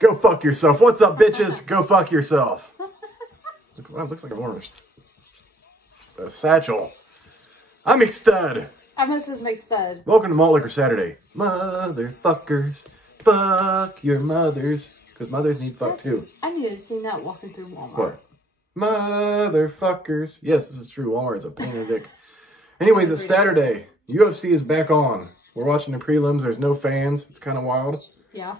Go fuck yourself. What's up, bitches? Go fuck yourself. Wow, looks like a satchel. I'm McStud. I'm Mrs. McStud. Welcome to Malt Liquor Saturday. Motherfuckers. Fuck your mothers. Because mothers need fuck too. I need to have seen that walking through Walmart. What? Motherfuckers. Yes, this is true. Walmart is a pain in the dick. Anyways, it's Saturday. UFC is back on. We're watching the prelims. There's no fans. It's kind of wild. Yeah.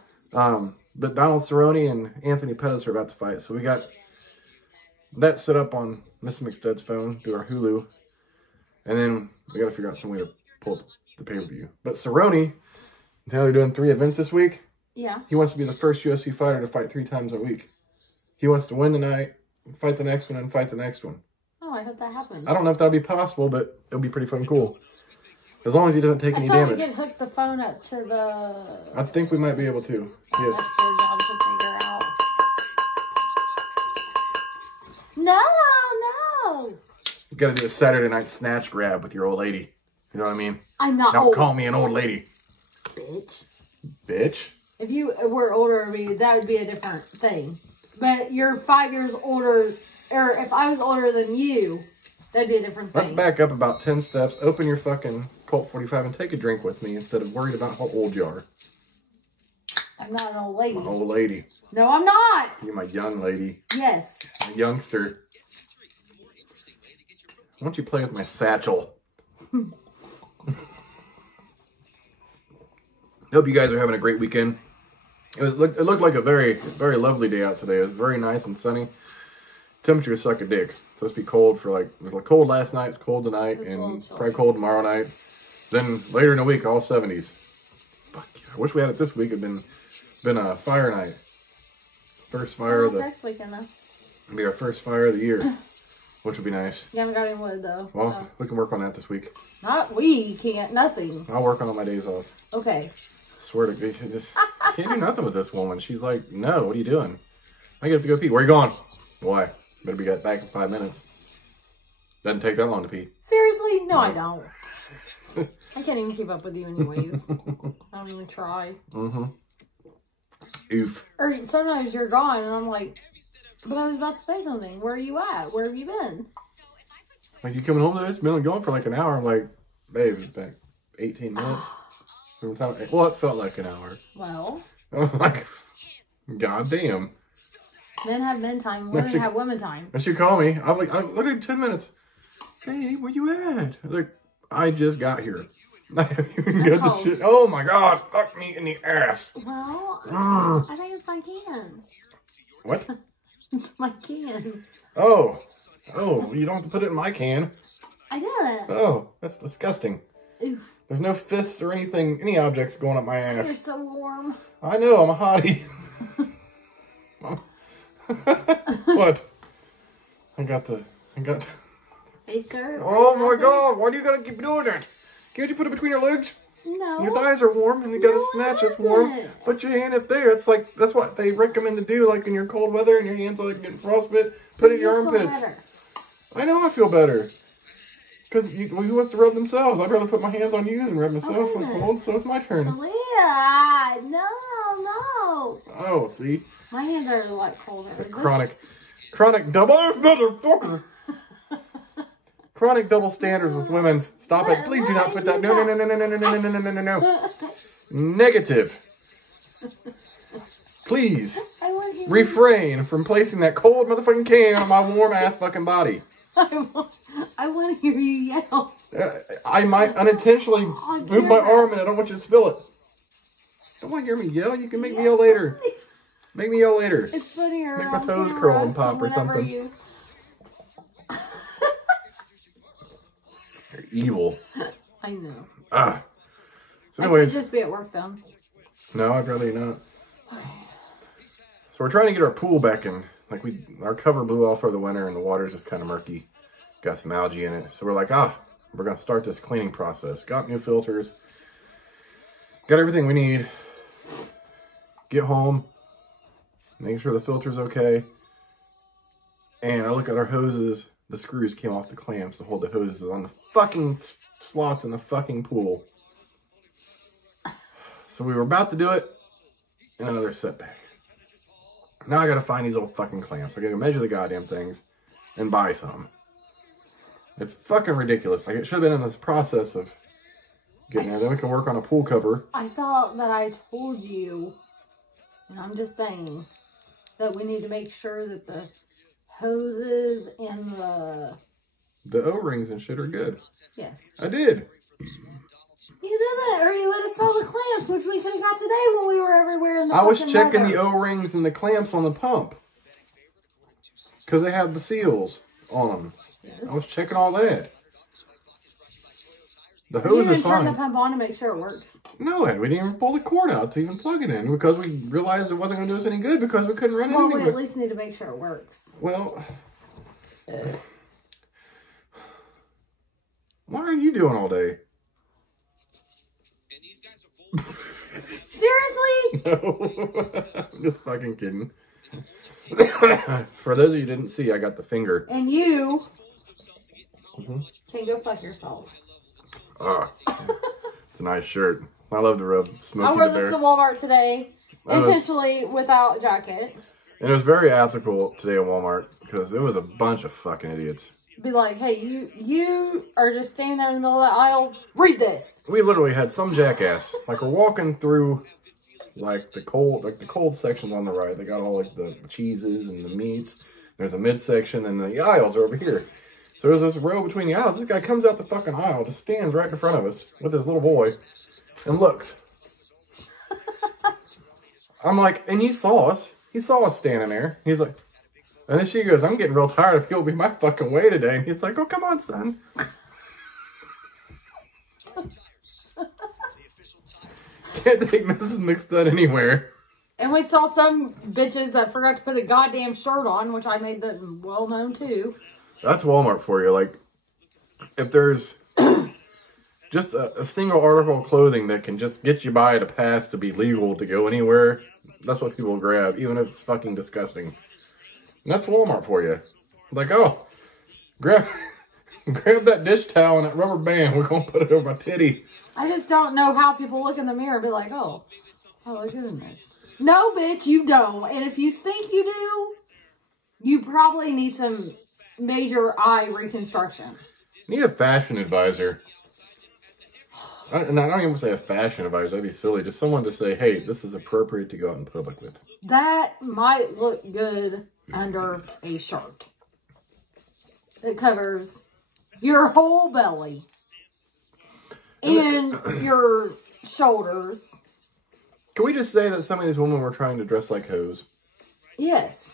But Donald Cerrone and Anthony Pettis are about to fight. So we got that set up on Mr. McStud's phone through our Hulu. And then we got to figure out some way to pull the pay-per-view. But Cerrone, they're doing 3 events this week. Yeah. He wants to be the first UFC fighter to fight 3 times a week. He wants to win the night, fight the next one, and fight the next one. Oh, I hope that happens. I don't know if that'll be possible, but it'll be pretty fucking cool. As long as he doesn't take any damage. We could hook the phone up to the... I think we might be able to. Yes. That's your job to figure out. No! You gotta do a Saturday night snatch grab with your old lady. You know what I mean? I'm not Don't old. call me an old lady. Bitch. Bitch? If you were older than me, that would be a different thing. But you're 5 years older, or if I was older than you, that'd be a different thing. Let's back up about 10 steps, open your fucking Colt 45 and take a drink with me instead of worried about how old you are. I'm not an old lady. I'm an old lady. No, I'm not. You're my young lady. Yes. A youngster. Why don't you play with my satchel? Hope you guys are having a great weekend. It looked like a very, very lovely day out today. It was very nice and sunny. Temperature suck a dick. It's supposed to be cold for it was like cold last night, it's cold tonight, and probably cold tomorrow night. Then later in the week, all 70s. Fuck yeah. I wish we had it this week. It'd been a fire night. First fire of the next weekend though. It'd be our first fire of the year. Which would be nice. You haven't got any wood though. Well, so. we can work on that this week. Not we can't. Nothing. I'll work on all my days off. Okay. I swear to God, I can't do nothing with this woman. She's like, no, what are you doing? I have to go pee. Where are you going? Why? Better be back in 5 minutes. Doesn't take that long to pee. Seriously? No, I don't. I can't even keep up with you anyways. I don't even try. Mm-hmm. Oof. Or sometimes you're gone and I'm like, but I was about to say something. Where are you at? Where have you been? Like, you coming home today? It's been going for like an hour. I'm like, babe, it's been 18 minutes. Well, it felt like an hour. Well. I'm like, goddamn. Men have men time. Women have women time. And she called me. I'm like, look at 10 minutes. Hey, where you at? Like, I just got here. I haven't even got the shit. Oh my God, fuck me in the ass. Well, I think it's my can. What? It's my can. Oh, you don't have to put it in my can. I didn't. Oh, that's disgusting. Oof. There's no fists or anything, any objects going up my ass. You're so warm. I know, I'm a hottie. What? I got the... Hey, sir. Oh my God, why do you gotta keep doing that? Can't you put it between your legs? No. Your thighs are warm and you gotta snatch it's warm. Put your hand up there. It's like, that's what they recommend to do, like in your cold weather and your hands are like getting frostbite. Put it in your armpits. I know I feel better. Because who wants to rub themselves? I'd rather put my hands on you than rub myself when I'm cold, so it's my turn. Leah, no. Oh, see? My hands are a lot colder. Chronic double, motherfucker! Chronic double standards with women's. Stop it. Please do not put that. No. Negative. Please refrain from placing that cold motherfucking can on my warm ass fucking body. I want to hear you yell. I might unintentionally move my arm and I don't want you to spill it. Don't want to hear me yell. You can make me yell later. Make me yell later. It's funnier. Make my toes curl and pop or something. You're evil. I know. So anyways. I could just be at work though. No, I'd rather not. So we're trying to get our pool back in. Like our cover blew off for the winter and the water's just kind of murky. Got some algae in it. So we're like, we're going to start this cleaning process. Got new filters. Got everything we need. Get home. Make sure the filter's okay. And I look at our hoses. The screws came off the clamps to hold the hoses on the fucking slots in the fucking pool. So we were about to do it. And another setback. Now I gotta find these old fucking clamps. I gotta measure the goddamn things and buy some. It's fucking ridiculous. Like, it should have been in this process of getting there. Then we can work on a pool cover. I thought that I told you, and I'm just saying, that we need to make sure that the hoses and the O-rings and shit are good. Yes. I did. You did that, or you would have saw the clamps, which we could have got today when we were everywhere in the I was fucking checking weather. the O-rings and the clamps on the pump. Because they have the seals on them. Yes. I was checking all that. The You hose is didn't turn the fine. pump on to make sure it works. No, Ed, we didn't even pull the cord out to even plug it in because we realized it wasn't going to do us any good because we couldn't run Well, anything. we at least need to make sure it works. Well, what are you doing all day? Seriously? No, I'm just fucking kidding. For those of you who didn't see, I got the finger. And you can go fuck yourself. Ah, it's a nice shirt. I love to rub Smokey I wore the this Bear. to Walmart today, intentionally without a jacket. And it was very applicable today at Walmart because there was a bunch of fucking idiots. Be like, hey, you are just standing there in the middle of the aisle. Read this. We literally had some jackass. Like, we're walking through like the cold sections on the right. They got all like the cheeses and the meats. There's a midsection and the aisles are over here. So there's this row between the aisles. This guy comes out the fucking aisle, just stands right in front of us with his little boy and looks. I'm like, and he saw us. He saw us standing there. He's like, and then she goes, I'm getting real tired of people being my fucking way today. And he's like, oh, come on, son. Can't take Mrs. McStud anywhere. And we saw some bitches that forgot to put a goddamn shirt on, which I made them well known too. That's Walmart for you. Like, if there's just a single article of clothing that can just get you by to pass to be legal to go anywhere, that's what people grab, even if it's fucking disgusting. And that's Walmart for you. Like, oh, grab that dish towel and that rubber band. We're going to put it over my titty. I just don't know how people look in the mirror and be like, oh, I look good in this. No, bitch, you don't. And if you think you do, you probably need some major eye reconstruction. Need a fashion advisor. And I don't even say a fashion advisor. That'd be silly. Just someone to say, hey, this is appropriate to go out in public with. That might look good under a shirt. It covers your whole belly. And your shoulders. Can we just say that some of these women were trying to dress like hoes? Yes.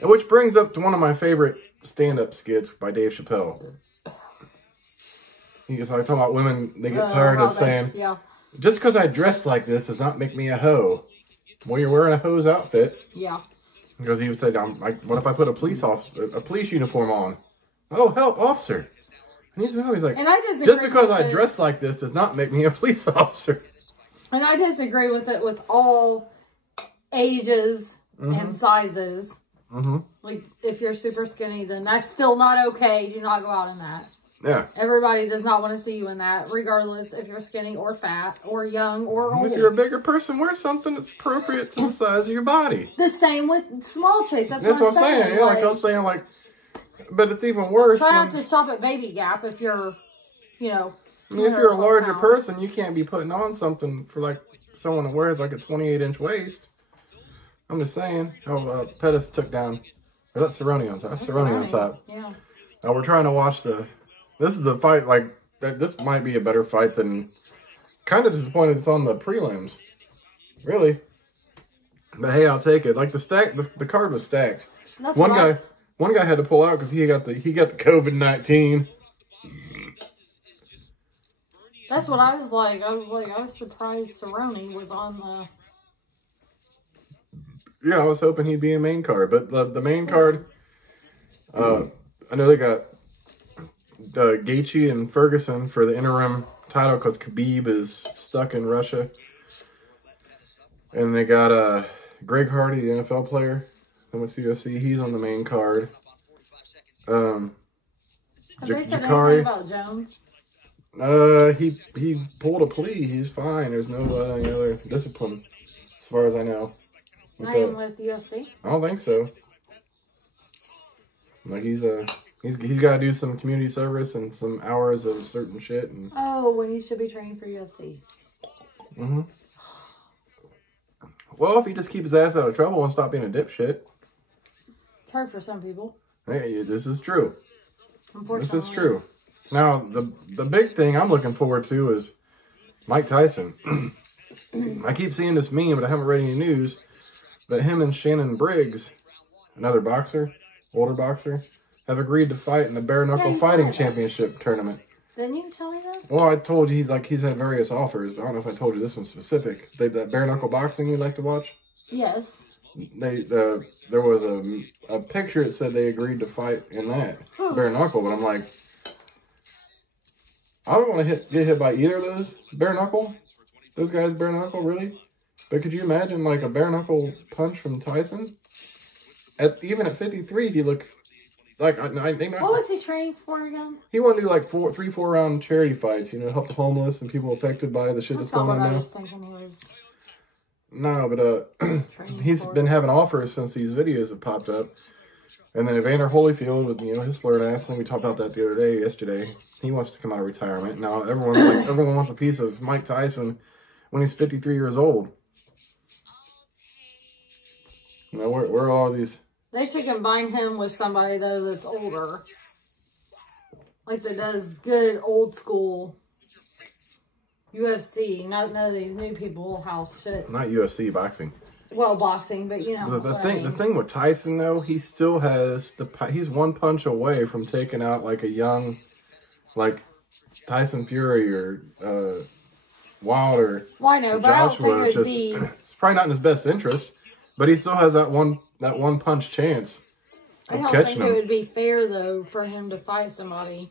Which brings up to one of my favorite stand-up skits by Dave Chappelle. He's like talking about women, they get tired of saying, yeah. just because I dress like this does not make me a hoe. Well, you're wearing a hoe's outfit. Yeah. Because he would say, what if I put a police uniform on? Oh, help, officer. And he's like, and I disagree just because with I dress like this does not make me a police officer. And I disagree with it with all ages and sizes. Like, if you're super skinny, then that's still not okay. Do not go out in that. Yeah. Everybody does not want to see you in that, regardless if you're skinny or fat or young or old. If you're a bigger person, wear something that's appropriate to the size of your body. The same with small chicks. That's what I'm saying. Yeah, like I'm saying, like, but it's even worse. Try not to shop at Baby Gap if you're, you know. I mean, if you're a larger person, you can't be putting on something for like someone that wears like a 28-inch waist. I'm just saying. Oh, Pettis took down. Or that's Cerrone on top. That's Cerrone on top. Yeah. Now we're trying to watch the. This is the fight. Like this might be a better fight than. Kind of disappointed it's on the prelims. Really. But hey, I'll take it. Like the card was stacked. That's One guy had to pull out because he got the COVID-19. That's what I was like. I was surprised Cerrone was on the. Yeah, I was hoping he'd be a main card, but the main card, I know they got Gaethje and Ferguson for the interim title because Khabib is stuck in Russia, and they got Greg Hardy, the NFL player, that went to UFC. He's on the main card. Have they said Jakari, anything about Jones? he pulled a plea. He's fine. There's no any other discipline, as far as I know. Not even with UFC? I don't think so. Like he's got to do some community service and some hours of certain shit. And oh, when he should be training for UFC. Mm-hmm. Well, if he just keeps his ass out of trouble and stop being a dipshit. It's hard for some people. Hey, this is true. Unfortunately. This is true. Now, the big thing I'm looking forward to is Mike Tyson. I keep seeing this meme, but I haven't read any news, that him and Shannon Briggs, another boxer, older boxer, have agreed to fight in the bare knuckle fighting championship tournament. Didn't you tell me that? Well, I told you he's had various offers, but I don't know if I told you this one specific. That bare knuckle boxing you like to watch? Yes. There was a picture that said they agreed to fight in that bare knuckle, but I'm like, I don't want to get hit by either of those bare knuckle. Those guys bare knuckle, really? But could you imagine like a bare knuckle punch from Tyson? Even at 53, he looks like I think. What was he training for again? He wanted to do like 3-4 round charity fights, help the homeless and people affected by the shit that's going on now. I was thinking he was. No, but he's been having offers since these videos have popped up. And then Evander Holyfield with his slurred ass thing, we talked about that yesterday. He wants to come out of retirement. Now everyone wants a piece of Mike Tyson when he's 53 years old. Where are all these? They should combine him with somebody though that's older, like that does good old school UFC. None of these new people house shit. Not UFC, boxing. Well, boxing, but the thing with Tyson though, he still has he's one punch away from taking out like a young, like Tyson Fury or Wilder. Well, I know, but Joshua, I don't think it would be. It's probably not in his best interest, but he still has that one punch chance. I don't think it would be fair though for him to fight somebody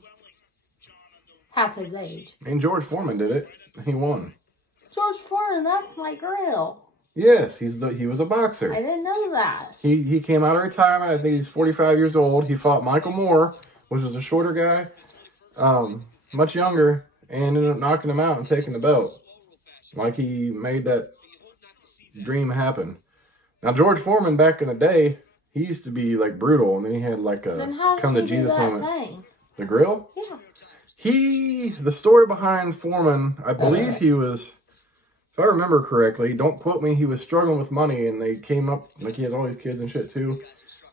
half his age. I mean, George Foreman did it. He won. George Foreman, that's my grill. Yes, he was a boxer. I didn't know that. He came out of retirement. I think he's 45 years old. He fought Michael Moore, which was a shorter guy, much younger, and ended up knocking him out and taking the belt. Like he made that dream happen. Now George Foreman back in the day, he used to be like brutal, and then he had like a come to Jesus moment. Thing? The grill? Yeah. The story behind Foreman, I believe he was. If I remember correctly, don't quote me, he was struggling with money and they came up, like he has all these kids and shit too.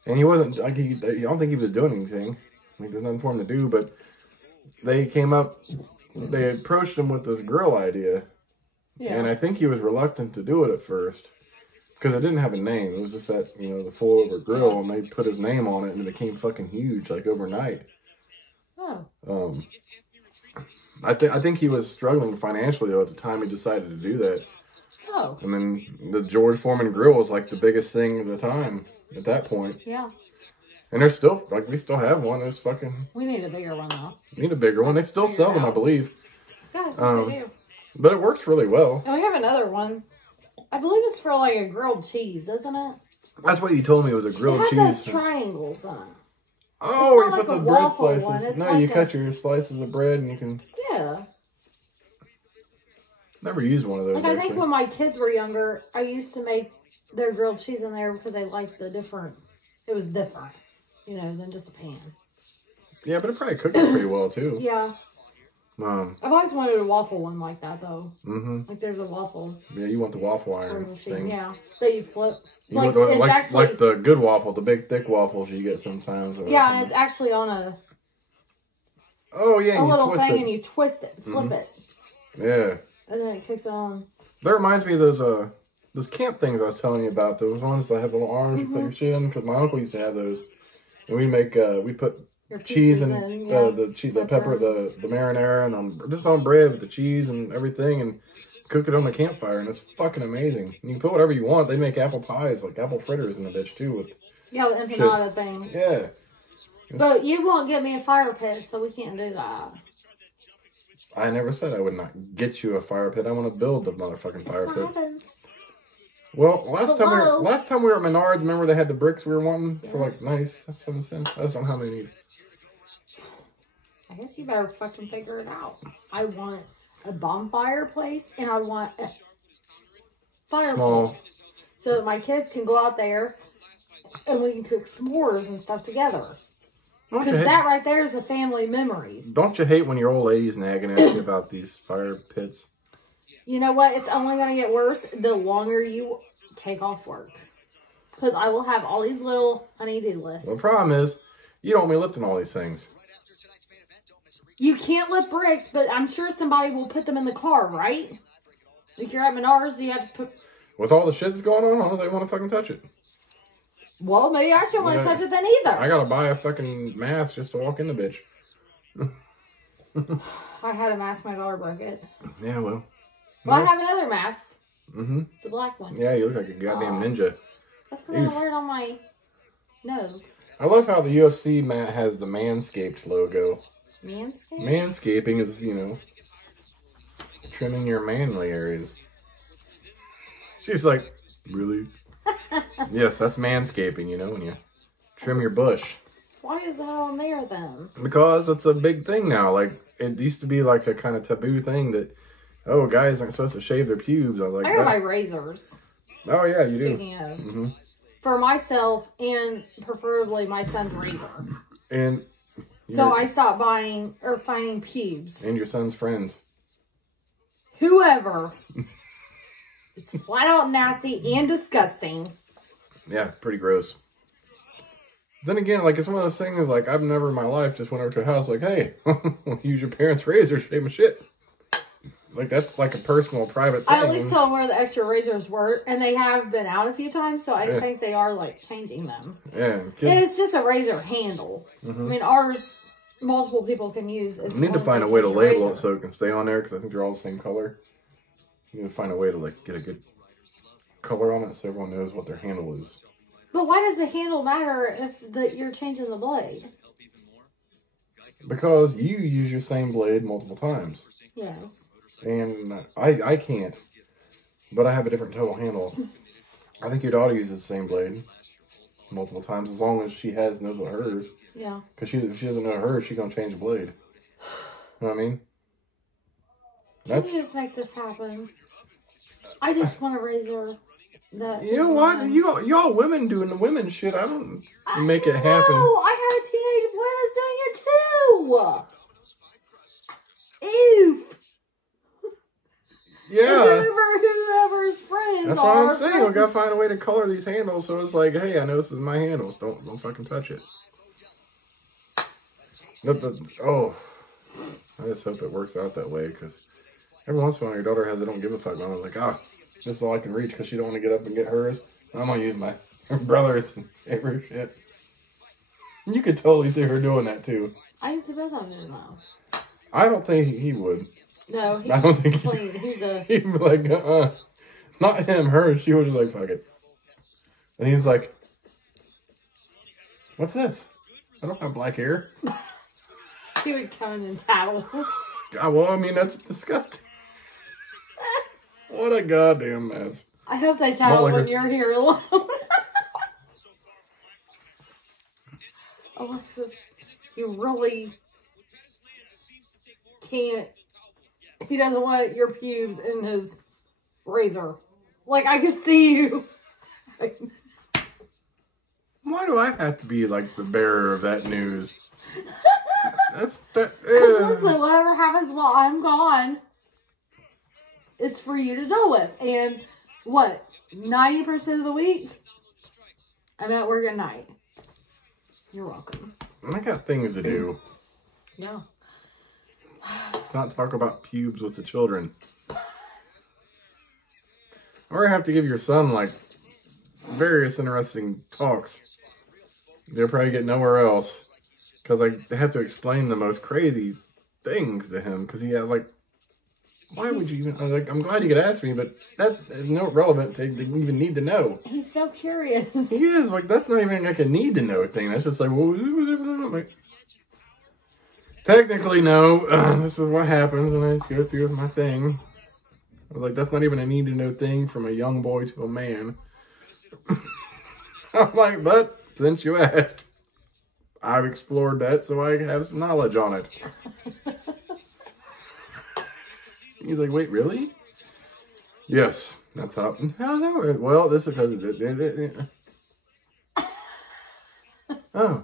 And he wasn't, like I don't think he was doing anything. Like there's nothing for him to do, but they came up, they approached him with this grill idea. Yeah. And I think he was reluctant to do it at first. Because it didn't have a name. It was just that, the full over grill and they put his name on it and it became fucking huge, like overnight. Oh. I think he was struggling financially though at the time he decided to do that. Oh. And then the George Foreman grill was like the biggest thing at the time at that point. Yeah. And there's still we still have one. There's fucking. We need a bigger one though. We need a bigger one. They still sell them, I believe. Yes, they do. But it works really well. And we have another one. I believe it's for like a grilled cheese, isn't it? That's what you told me. It was a grilled cheese. It has those triangles on it. Oh, you put the bread slices. One. No, you cut your slices of bread and you can. Yeah. Never used one of those. Like I think when my kids were younger, I used to make their grilled cheese in there because I liked the different. It was different, than just a pan. Yeah, but it probably cooked it pretty well too. Yeah. I've always wanted a waffle one like that though. Mm-hmm. Like there's a waffle. Yeah, you want the waffle iron thing. Yeah, that you flip. Like the good waffle, the big thick waffles you get sometimes. Yeah, and it's actually on a. Oh yeah, a little thing, and you twist it, flip it. Yeah. And then it kicks it on. That reminds me of those camp things I was telling you about. Those ones that have little arms you put your shit in. Because my uncle used to have those, and we put cheese and the pepper, the marinara, and just on bread with the cheese and everything, and cook it on the campfire, and it's fucking amazing. And you can put whatever you want. They make apple pies, like apple fritters in the bitch too. With the empanada thing. Yeah. But you won't get me a fire pit, so we can't do that. I never said I would not get you a fire pit. I want to build the motherfucking fire pit. Well, last time we were at Menards, remember they had the bricks we were wanting for like 97 cents? I just don't know how many need. I guess you better fucking figure it out. I want a bonfire place and I want a fire pit. so that my kids can go out there and we can cook s'mores and stuff together. Because that right there is a family memories. Don't you hate when your old lady's nagging at you about these fire pits? You know what? It's only going to get worse the longer you take off work. Because I will have all these little honey-do lists. Well, the problem is, you don't want me lifting all these things. You can't lift bricks, but I'm sure somebody will put them in the car, right? Like you're at Menards, you have to put... With all the shit that's going on, I don't want to fucking touch it. Well, maybe I shouldn't want to touch it then either. I gotta buy a fucking mask just to walk in the bitch. I had a mask, my daughter broke it. Yeah, well. Well, I have another mask. Mm-hmm. It's a black one. Yeah, you look like a goddamn ninja. That's because I don't wear it on my nose. I love how the UFC mat has the Manscaped logo. Manscaped? Manscaping is, you know, trimming your manly areas. She's like, really? Yes, that's manscaping, you know, when you trim your bush. Why is that on there then? Because it's a big thing now. Like, it used to be like a kind of taboo thing that, oh, guys aren't supposed to shave their pubes. I was like, I gotta buy razors. Oh, yeah, you do. Speaking of. For myself and preferably my son's razor. And so I stopped buying or finding pubes. And your son's friends. Whoever. It's flat out nasty and disgusting. Yeah, pretty gross. Then again, like, it's one of those things, like, I've never in my life just went over to a house like, hey, use your parents' razor, shave my shit. Like, that's like a personal, private thing. I at least tell them where the extra razors were, and they have been out a few times, so I think they are, like, changing them. Yeah. And it's just a razor handle. I mean, ours, multiple people can use. You need to find a way to label it so it can stay on there, because I think they're all the same color. You need to find a way to, like, get a good color on it so everyone knows what their handle is. But why does the handle matter if you're changing the blade? Because you use your same blade multiple times. Yes. And I can't. But I have a different total handle. I think your daughter uses the same blade multiple times as long as she knows what hers. Yeah. Because if she doesn't know hers, she's going to change the blade. You know what I mean? Can you just make this happen? I just want a razor. You know what? Y'all women doing the women shit. I don't make it happen. No, I have a teenage boy that's doing it too. Ew. Yeah. Whoever's friends That's what I'm saying. We gotta find a way to color these handles so it's like, hey, I know this is my handles. Don't fucking touch it. I just hope it works out that way because every once in a while your daughter has it, don't give a fuck. I was like, this is all I can reach because she don't want to get up and get hers. I'm gonna use my brother's and every shit. You could totally see her doing that too. I used to bet on his mouth. I don't think he would. No, I don't think clean. He's a... He'd be like, not him, her. She was just like, fuck it. And he's like, what's this? I don't have black hair. He would come in and tattle. God, well, I mean, that's disgusting. What a goddamn mess. I hope they tattle when you're here alone. Alexis, you really can't. He doesn't want your pubes in his razor. Like, I could see you. Why do I have to be, like, the bearer of that news? Listen, whatever happens while I'm gone, it's for you to deal with. And, 90% of the week, I'm at work at night. You're welcome. I got things to do. Yeah. Let's not talk about pubes with the children. Or I have to give your son, like, various interesting talks. They'll probably get nowhere else. Because I have to explain the most crazy things to him. Because he has, like, why would you even... I was like, I'm glad you could ask me, but that is not relevant to even need to know. He's so curious. He is. Like, that's not even like a need to know thing. That's just like, well, like... Technically, no. This is what happens, and I just go through with my thing. I was like, that's not even a need-to-know thing from a young boy to a man. I'm like, but since you asked, I've explored that, so I have some knowledge on it. He's like, wait, really? Yes. That's how. How's that work? Well, this is because. Oh.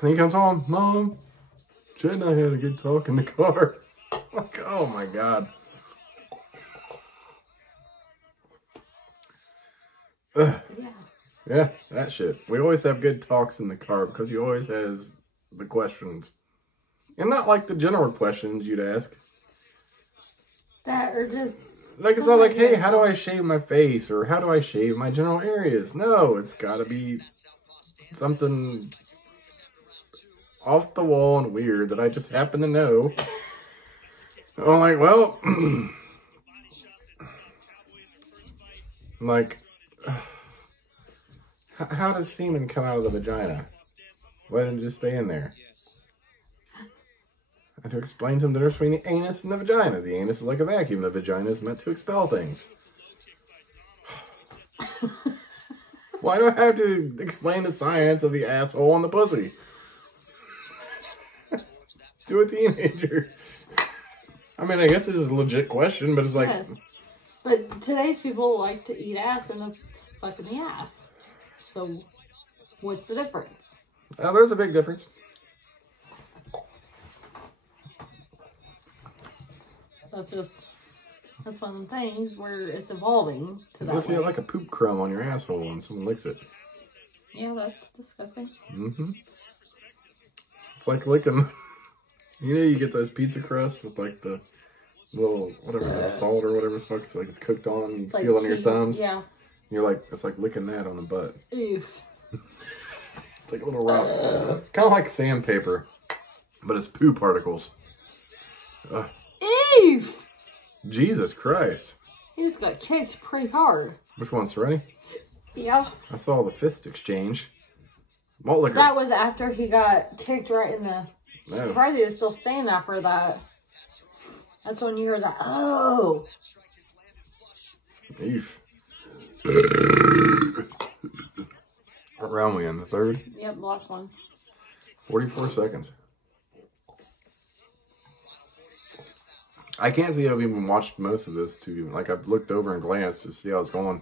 Then he comes home. Mom, Chad and I had a good talk in the car. Like, oh my God. Yeah, that shit. We always have good talks in the car because he always has the questions. And not like the general questions you'd ask. That are just... Like, it's not like, hey, how do I shave my face? Or how do I shave my general areas? No, it's gotta be something off the wall and weird that I just happen to know. I'm like, well... I'm like... How does semen come out of the vagina? Why didn't it just stay in there? I had to explain to him the difference between the anus and the vagina. The anus is like a vacuum. The vagina is meant to expel things. Why do I have to explain the science of the asshole and the pussy? To a teenager. I mean, I guess it is a legit question, but it's like... Yes. But today's people like to eat ass and the fuck in the ass. So, what's the difference? There's a big difference. That's one of the things where it's evolving to that. What if you have like a poop crumb on your asshole and someone licks it? Yeah, that's disgusting. Mm-hmm. It's like licking. You know, you get those pizza crusts with like the little, whatever, the salt or whatever the fuck it's like it's cooked on. You feel on your thumbs. Yeah. You're like, it's like licking that on the butt. Oof. It's like a little rock. Kind of like sandpaper, but it's poo particles. Oof. Jesus Christ. He just got kicked pretty hard. Which one, Serenity? Yeah. I saw the fist exchange. Malt liquor. That was after he got kicked right in the... No. I'm surprised he was still standing after that. That's when you heard that, oh. Oof. What round we in? The third? Yep, last one. 44 seconds. I can't say I've even watched most of this too. Like, I've looked over and glanced to see how it's going.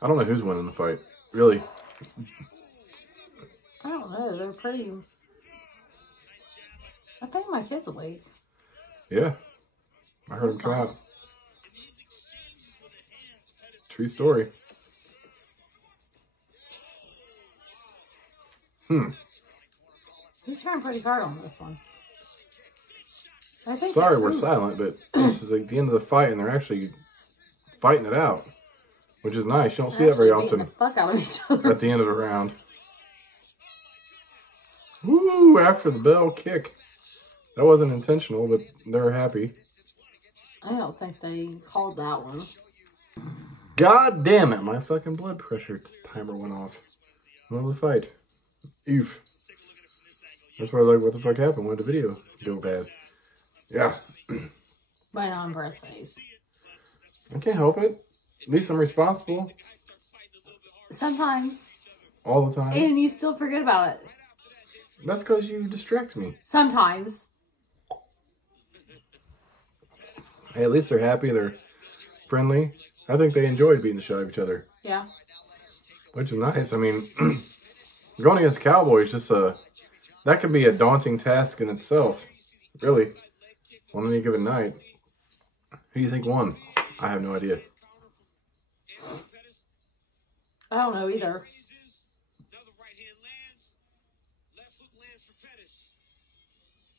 I don't know who's winning the fight. Really. I don't know. They're pretty... I think my kid's awake. Yeah. I heard him come out. True story. He's trying pretty hard on this one. I think. Sorry we're silent, but this is like the end of the fight and they're actually fighting it out. Which is nice. You don't see that very often. The fuck out of each other. At the end of the round. Woo! After the bell kick. That wasn't intentional, but they're happy. I don't think they called that one. God damn it, my fucking blood pressure timer went off. Middle of the fight. Oof. That's why I was like, what the fuck happened? Why did the video go bad? Yeah. By non-breast face. I can't help it. At least I'm responsible. Sometimes. All the time. And you still forget about it. That's because you distract me. Sometimes. Hey, at least they're happy. They're friendly. I think they enjoyed beating the shit out of each other. Yeah. Which is nice. I mean, going against Cowboys, that can be a daunting task in itself. Really. On any given night. Who do you think won? I have no idea. I don't know either.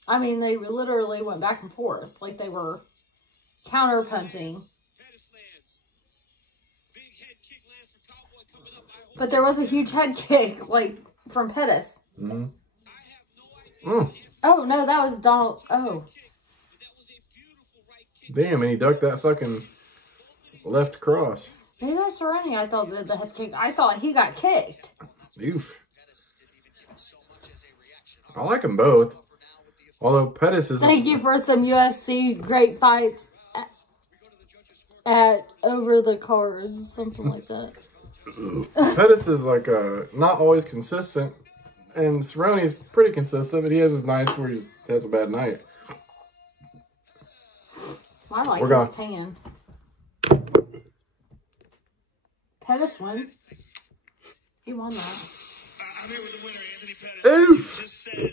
I mean, they literally went back and forth. Like they were counter-punching. But there was a huge head kick, like, from Pettis. Mm-hmm. Oh, no, that was Donald. Oh. Damn, and he ducked that fucking left cross. Maybe that's running. I thought the head kick. I thought he got kicked. Oof. I like them both. Although Pettis is... Thank you for some UFC great fights at over the cards. Something like that. Pettis is like not always consistent. And Cerrone's pretty consistent, but he has his nights where he has a bad night. I like his tan. Pettis won. He won that. I'm here with the winner, Anthony Pettis. Oof. Just said,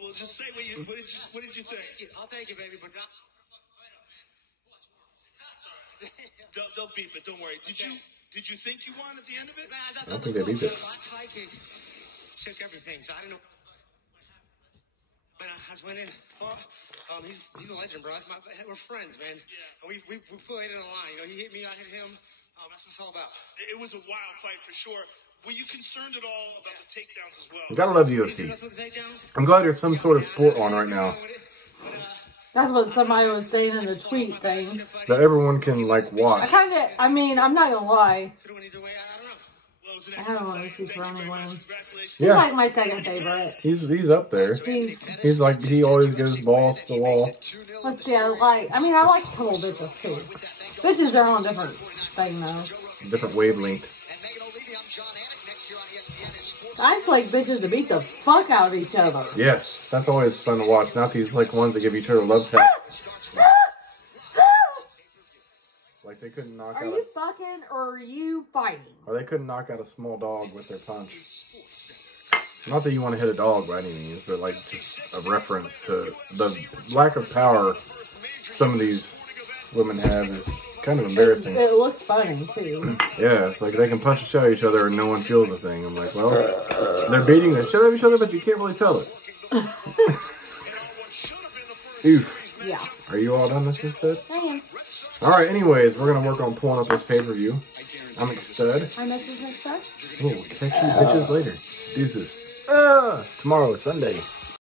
well, just say what did you think? I'll take it, baby, but They'll beep it. Don't worry. Did you think you won at the end of it? Man, I don't think they beat it. Took everything, so I don't know. But I was winning. He's a legend, bro. We're friends, man. Yeah. We played in a line. You know, he hit me, I hit him. That's what it's all about. It was a wild fight for sure. Were you concerned at all about the takedowns as well? You gotta love UFC. I'm glad there's some sort of sport on right now That's what somebody was saying in the tweet thing. that everyone can like watch. I mean, I'm not gonna lie. I don't want to see Cerrone win. He's Yeah, like my second favorite. he's up there. He's like, he always goes ball off the wall. Let's see, I like a couple bitches too. Bitches are on a different thing though. Different wavelength. I just like bitches to beat the fuck out of each other. Yes, that's always fun to watch. Not these like ones that give each other love taps. Like they couldn't knock Are out. you fucking or are you fighting? Or they couldn't knock out a small dog with their punch. Not that you want to hit a dog by any means, but like just a reference to the lack of power some of these women have is kind of embarrassing. It looks funny too. Yeah, it's like they can punch the shit out of each other and no one feels a thing. I'm like, well, they're beating the shit out of each other, but you can't really tell it. Oof. Yeah. Are you all done this instead? I am. Alright, anyways, we're going to work on pulling up this pay-per-view. I'm excited. I message next time. Oh, we'll catch you bitches later. Deuces. Tomorrow is Sunday.